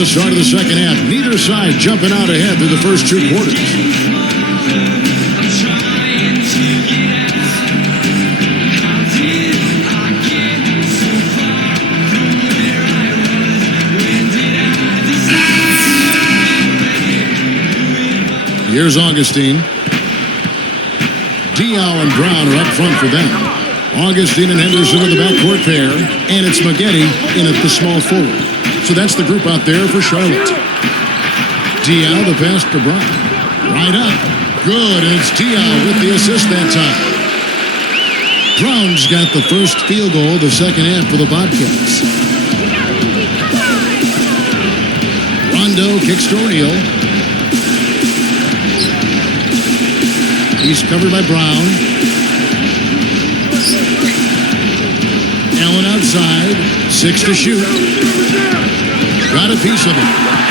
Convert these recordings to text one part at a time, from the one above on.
the start of the second half. Neither side jumping out ahead through the first two quarters. Here's Augustine. Diaw and Brown are up front for them. Augustine and Henderson are the backcourt pair, and it's Maggette in at the small forward. So that's the group out there for Charlotte. Diaw, the pass to Brown. Right up. Good, and it's Diaw with the assist that time. Brown's got the first field goal of the second half for the Bobcats. Rondo kicks to O'Neal. He's covered by Brown. Allen outside. 6 to shoot. Got a piece of it.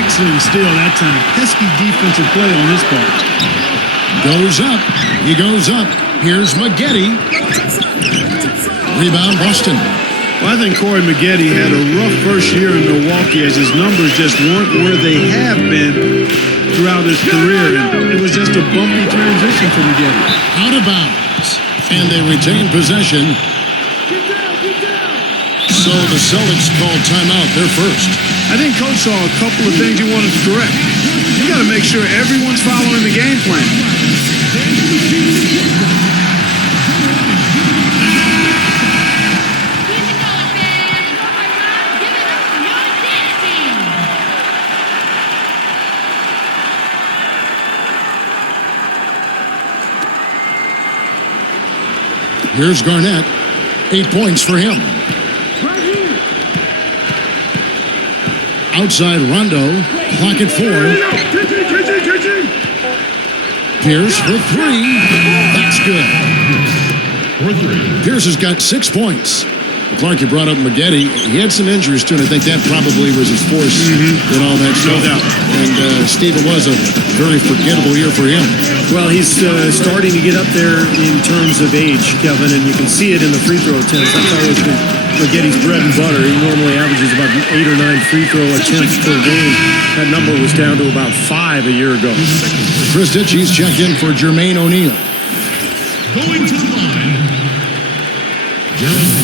Excellent steal that time. Pesky defensive play on this part. Goes up. He goes up. Here's Maggette. Rebound Boston. Well, I think Corey Maggette had a rough first year in Milwaukee as his numbers just weren't where they have been throughout his career. And it was just a bumpy transition for Maggette. Out of bounds. And they retain possession. So the Celtics called timeout. They're first. I think Coach saw a couple of things he wanted to correct. You got to make sure everyone's following the game plan. Here's Garnett. 8 points for him. Outside Rondo. Clock at 4. Pierce for 3. That's good. Pierce has got 6 points. Clark, you brought up Maggette. He had some injuries too, and I think that probably was his force in all that stuff. No doubt. And Steve, it was a very forgettable year for him. Well, he's starting to get up there in terms of age, Kevin, and you can see it in the free throw attempts. That's always been Magette's bread and butter. He normally averages about 8 or 9 free throw attempts per game. That number was down to about 5 a year ago. Chris Ditchy's checked in for Jermaine O'Neal. Going to the line, Gerald.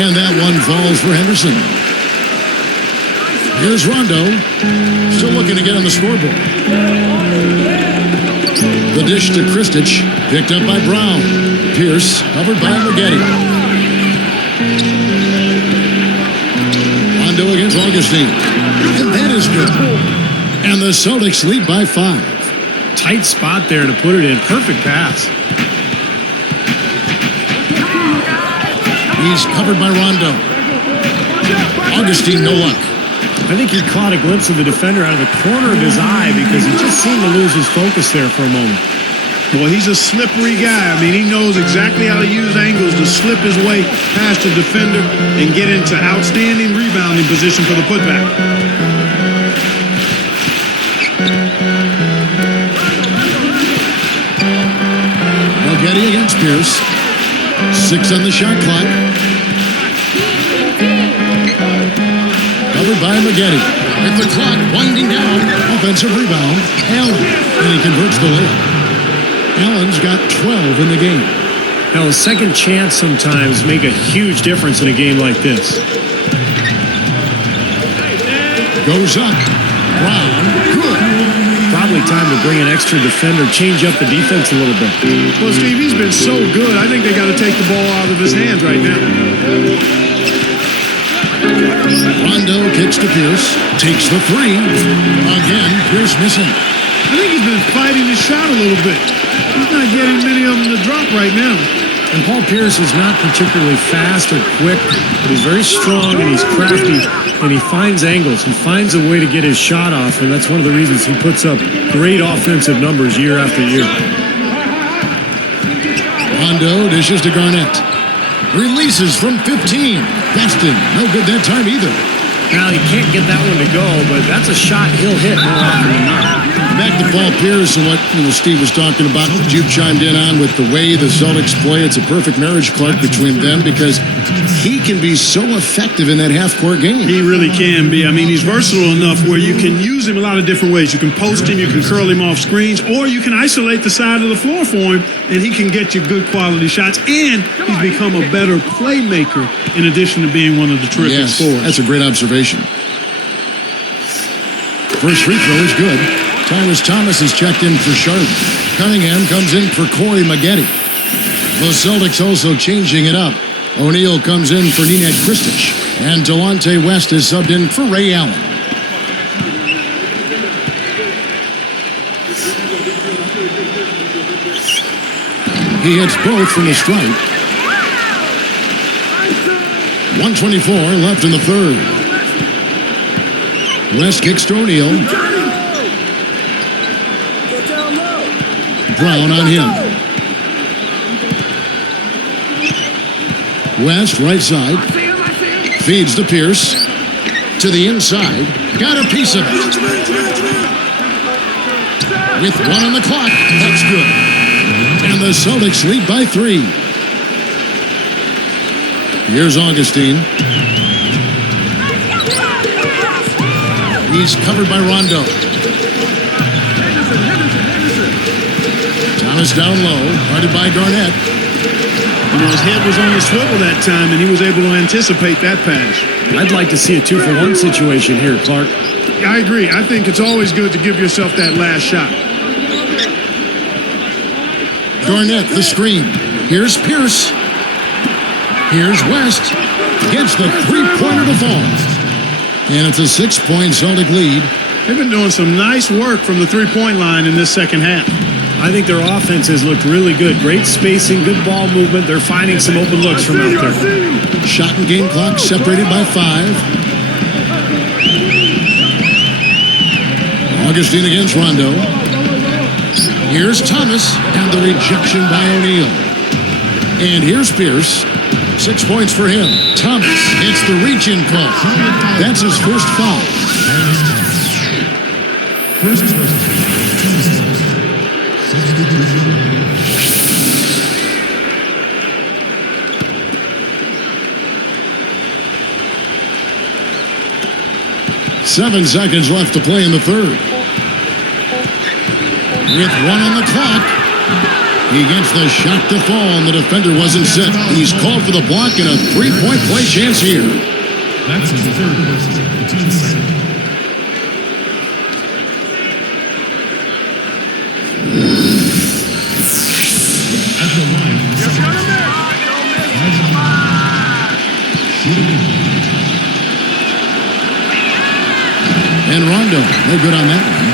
And that one falls for Henderson. Here's Rondo. Still looking to get on the scoreboard. The dish to Kristich. Picked up by Brown. Pierce covered by Maggette. Rondo against Augustine. And that is good. And the Celtics lead by 5. Tight spot there to put it in. Perfect pass. He's covered by Rondo. Augustine, no luck. I think he caught a glimpse of the defender out of the corner of his eye because he just seemed to lose his focus there for a moment. Well, he's a slippery guy. I mean, he knows exactly how to use angles to slip his way past the defender and get into outstanding rebounding position for the putback. Maggette against Pierce. 6 on the shot clock. Covered by Maggette. With the clock winding down. Offensive rebound. Allen. And he converts the layup. Allen's got 12 in the game. Now, a second chance sometimes make a huge difference in a game like this. Goes up. Brown. Good. Probably time to bring an extra defender, change up the defense a little bit. Well, Steve, he's been so good. I think they got to take the ball out of his hands right now. Rondo kicks to Pierce. Takes the 3. Again, Pierce missing. I think he's been fighting his shot a little bit. He's not getting many of them to drop right now. And Paul Pierce is not particularly fast or quick, but he's very strong and he's crafty, and he finds angles. He finds a way to get his shot off, and that's one of the reasons he puts up great offensive numbers year after year. Rondo dishes to Garnett. Releases from 15. Boston, no good that time either. Now, he can't get that one to go, but that's a shot he'll hit more often than not. Back to Paul Pierce and what Steve was talking about, what you chimed in on with the way the Celtics play. It's a perfect marriage, Clark, between them because he can be so effective in that half-court game. He really can be. I mean, he's versatile enough where you can use him a lot of different ways. You can post him, you can curl him off screens, or you can isolate the side of the floor for him, and he can get you good quality shots. And he's become a better playmaker in addition to being one of the terrific scorers. That's a great observation. First free throw is good. Tyrus Thomas is checked in for Charlotte. Cunningham comes in for Corey Maggette. The Celtics also changing it up. O'Neal comes in for Nenad Kristic. And Delonte West is subbed in for Ray Allen. He hits both from the stripe. 1:24 left in the third. West kicks to O'Neal. Brown on him. West, right side. Feeds to Pierce. To the inside. Got a piece of it. With 1 on the clock. That's good. And the Celtics lead by 3. Here's Augustine. He's covered by Rondo. Thomas down low, guarded by Garnett. His head was on the swivel that time, and he was able to anticipate that pass. I'd like to see a 2-for-1 situation here, Clark. I agree. I think it's always good to give yourself that last shot. Garnett, the screen. Here's Pierce. Here's West. Gets the three-pointer to fall. And it's a 6-point Celtic lead. They've been doing some nice work from the three-point line in this second half. I think their offense has looked really good. Great spacing, good ball movement. They're finding some open looks from out there. Shot and game clock separated by 5. Augustine against Rondo. Here's Thomas, and the rejection by O'Neal. And here's Pierce. 6 points for him. Thomas hits the reach-in call. That's his first foul. First person. 7 seconds left to play in the third. With 1 on the clock, he gets the shot to fall, and the defender wasn't set. He's called for the block and a 3-point play chance here. That's his third person. 15 seconds. At the line. And Rondo, no good on that one.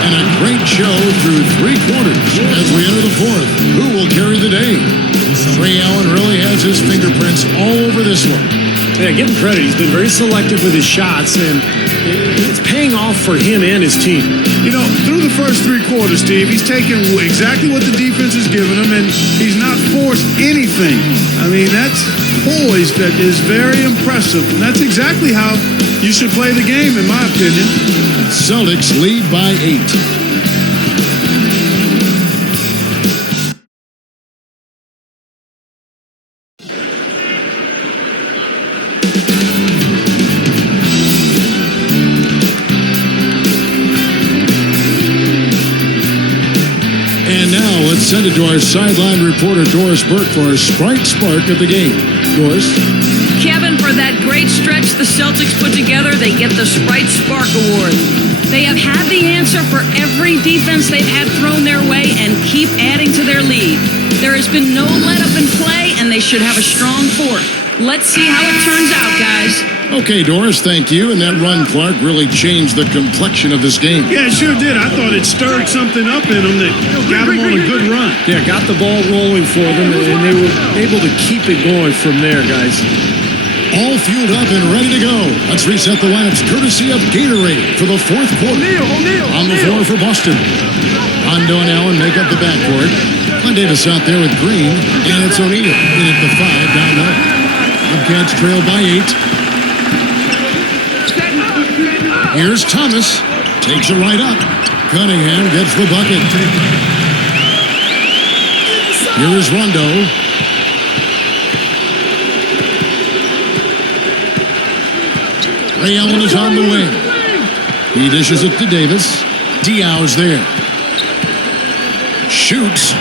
And a great show through 3 quarters as we enter the fourth. Who will carry the day? Ray Allen really has his fingerprints all over this one. Yeah, give him credit. He's been very selective with his shots, and it's paying off for him and his team. You know, through the first 3 quarters, Steve, he's taken exactly what the defense has given him, and he's not forced anything. I mean, that's poise that is very impressive, and that's exactly how you should play the game, in my opinion. Celtics lead by 8. Let's send it to our sideline reporter, Doris Burke, for our Sprite Spark of the game. Doris? Kevin, for that great stretch the Celtics put together, they get the Sprite Spark Award. They have had the answer for every defense they've had thrown their way and keep adding to their lead. There has been no let-up in play, and they should have a strong fourth. Let's see how it turns out, guys. Okay, Doris, thank you. And that run, Clark, really changed the complexion of this game. Yeah, it sure did. I thought it stirred something up in them that got them on a good run. Yeah, got the ball rolling for them, and they were able to keep it going from there, guys. All fueled up and ready to go. Let's reset the lineups courtesy of Gatorade for the fourth quarter. On the floor for Boston. Rondo and Allen make up the backcourt. Glenn Davis out there with Green, and it's O'Neal in at the 5 down low. Bobcats trail by 8. Here's Thomas. Takes it right up. Cunningham gets the bucket. Here is Rondo. Ray Allen is on the wing. He dishes it to Davis. Diaw's there. Shoots.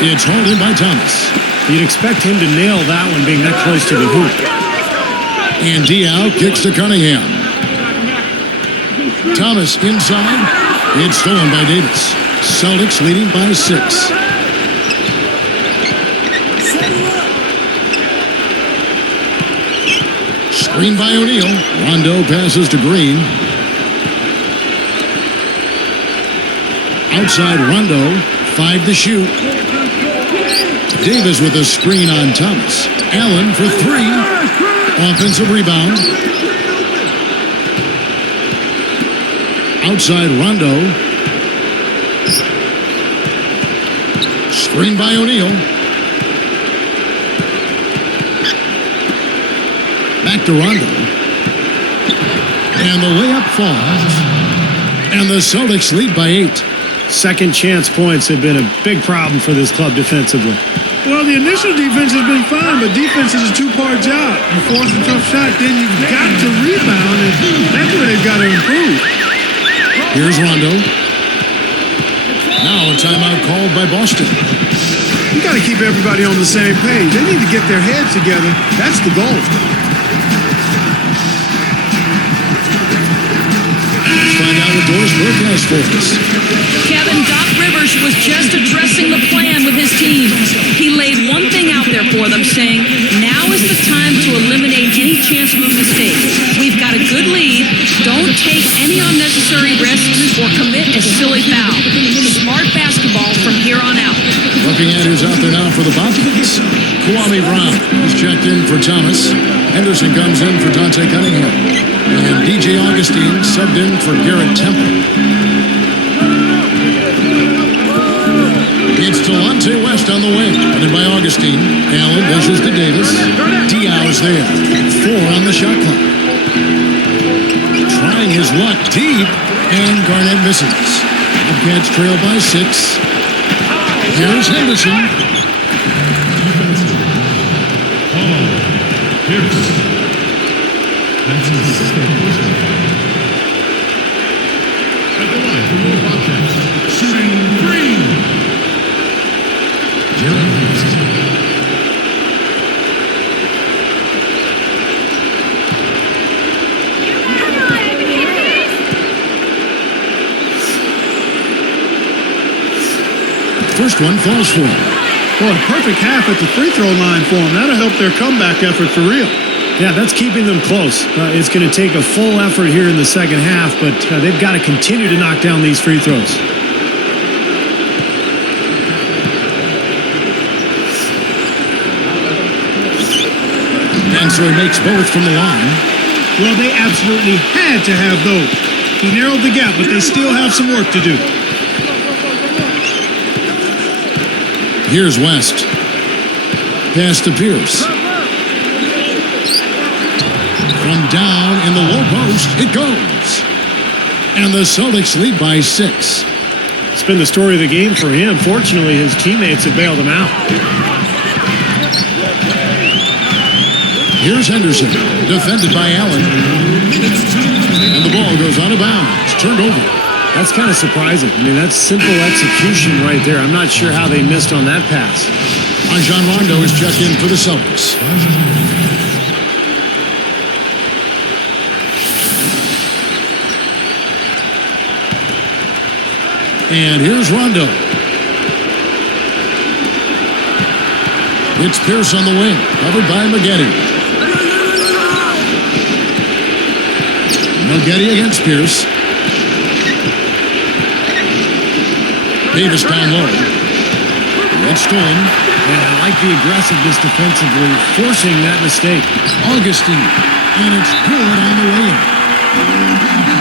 It's hauled in by Thomas. You'd expect him to nail that one being that close to the hoop. And Diaw kicks to Cunningham. Thomas inside. It's stolen by Davis. Celtics leading by 6. Screen by O'Neal. Rondo passes to Green. Outside Rondo. 5 to shoot. Davis with a screen on Thomas. Allen for 3. Offensive rebound. Outside Rondo. Screen by O'Neal. Back to Rondo. And the layup falls. And the Celtics lead by 8. Second chance points have been a big problem for this club defensively. Well, the initial defense has been fine, but defense is a two-part job. You force a tough shot, then you've got to rebound, and that's where they've got to improve. Here's Rondo. Now a timeout called by Boston. You got to keep everybody on the same page. They need to get their heads together. That's the goal. Let's find out what Doris Burke has for us. Kevin, Doc Rivers was just addressing the plan with his team. He laid one thing out there for them, saying, now is the time to eliminate any chance of a mistake. We've got a good lead. Don't take any unnecessary risks or commit a silly foul. Smart basketball from here on out. Looking at who's out there now for the Bobcats. Kwame Brown is checked in for Thomas. Henderson comes in for Dante Cunningham. And DJ Augustine subbed in for Garrett Temple. It's Delonte West on the wing. Headed by Augustine. Allen dishes to Davis. Diaw's there. 4 on the shot clock. Trying his luck deep. And Garnett misses. Bobcats trail by 6. Here's Henderson. That's his second person. At the line for the Bobcats, shooting Green. Gerald Hurst. First one falls for him. Well, a perfect half at the free throw line for them. That'll help their comeback effort for real. Yeah, that's keeping them close. It's going to take a full effort here in the second half, but they've got to continue to knock down these free throws. And so he makes both from the line. Well, they absolutely had to have those. He narrowed the gap, but they still have some work to do. Here's West. Pass to Pierce. From down in the low post, it goes. And the Celtics lead by 6. It's been the story of the game for him. Fortunately, his teammates have bailed him out. Here's Henderson, defended by Allen. And the ball goes out of bounds, turned over. That's kind of surprising. I mean, that's simple execution right there. I'm not sure how they missed on that pass. Rajon Rondo is checked in for the Celtics. And here's Rondo. It's Pierce on the wing, covered by Maggette. Maggette against Pierce. Davis down low. It's stolen. And I like the aggressiveness defensively, forcing that mistake. Augustine. And it's good on the way in.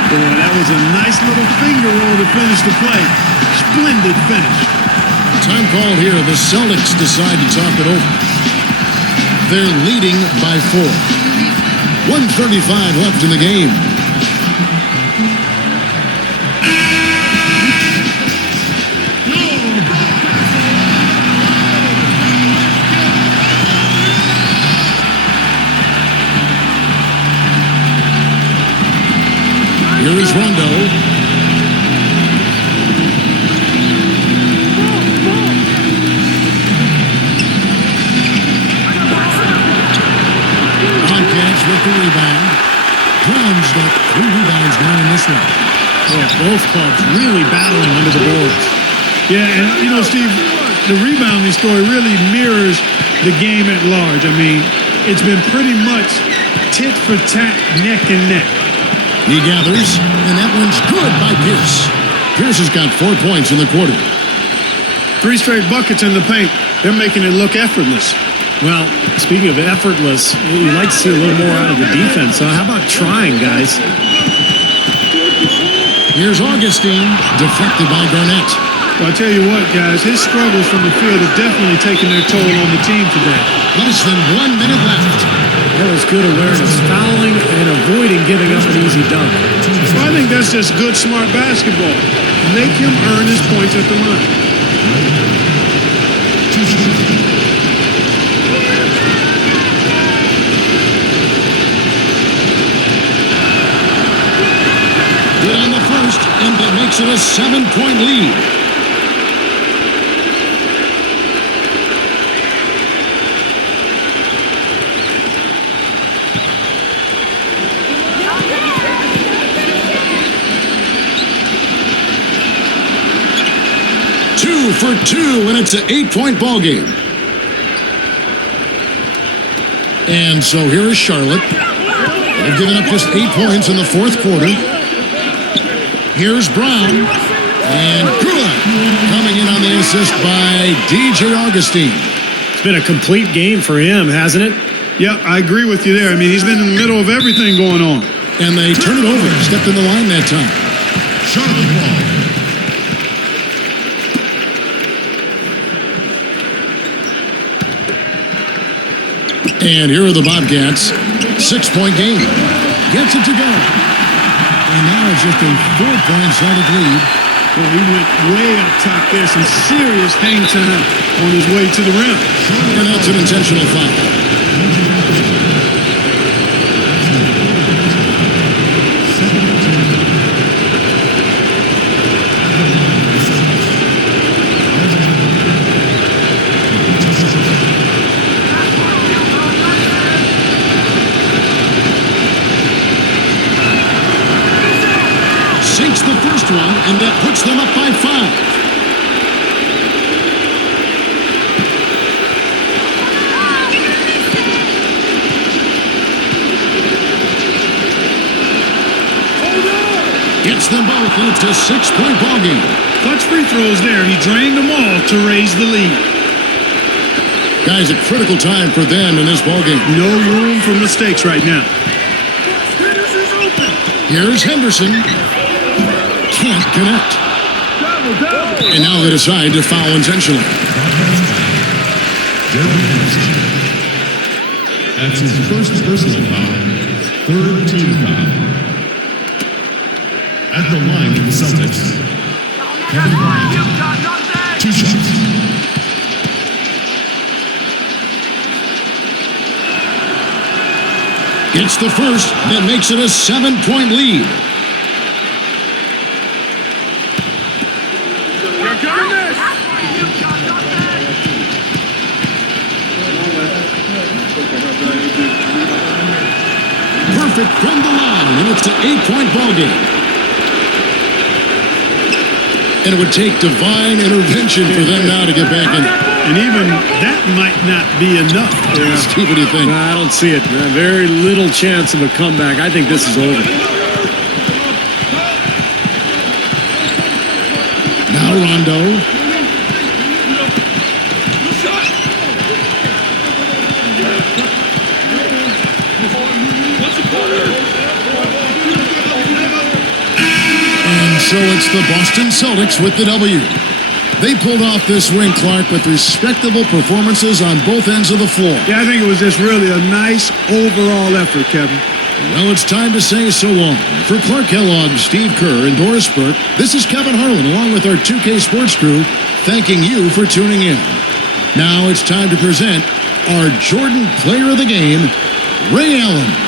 Boy, that was a nice little finger roll to finish the play. Splendid finish. Time called here. The Celtics decide to talk it over. They're leading by 4. 1:35 left in the game. Here is Rondo. Bobcats with the rebound. Brown's got 3 rebounds now in this one. Oh, both clubs really battling under the boards. Yeah, and you know, Steve, the rebounding story really mirrors the game at large. I mean, it's been pretty much tit for tat, neck and neck. He gathers, and that one's good by Pierce. Pierce has got 4 points in the quarter. 3 straight buckets in the paint. They're making it look effortless. Well, speaking of effortless, you'd like to see a little more out of the defense. So how about trying, guys? Here's Augustine, deflected by Garnett. Well, I tell you what, guys, his struggles from the field have definitely taken their toll on the team today. Less than 1 minute left. That was good awareness, fouling and avoiding giving up an easy dunk. Well, I think that's just good, smart basketball. Make him earn his points at the line. Good on the first, and that makes it a 7-point lead. For 2, and it's an 8-point ball game. And so here is Charlotte. They've given up just 8 points in the 4th quarter. Here's Brown, and good. Coming in on the assist by DJ Augustine. It's been a complete game for him, hasn't it? Yep, I agree with you there. I mean, he's been in the middle of everything going on. And they turn it over. Stepped in the line that time. Charlotte ball. And here are the Bobcats. 6-point game. Gets it to go. And now it's just a 4-point Celtic lead. Well, he went way up top there. Some serious hang time on his way to the rim. And that's an intentional foul. Sinks the first one, and that puts them up by 5. Gets them both, and it's a 6-point ball game. Clutch free throws there. He drained them all to raise the lead. Guys, a critical time for them in this ball game. No room for mistakes right now. Here's Henderson. Can't connect. And now they decide to foul intentionally. That's his first personal foul. 3rd team foul. At the line for the Celtics, Kevin Bryant. 2 shots. Gets the first. That makes it a 7-point lead. Perfect from the line, and it's an 8-point ball game. And it would take divine intervention for them now to get back in. And even that might not be enough. Yeah. Steve, what do you think? I don't see it. Very little chance of a comeback. I think this is over. Now Rondo. And so it's the Boston Celtics with the W. They pulled off this win, Clark, with respectable performances on both ends of the floor. Yeah, I think it was just really a nice overall effort, Kevin. Well, it's time to say so long. For Clark Kellogg, Steve Kerr, and Doris Burke, this is Kevin Harlan, along with our 2K Sports crew, thanking you for tuning in. Now it's time to present our Jordan Player of the Game, Ray Allen.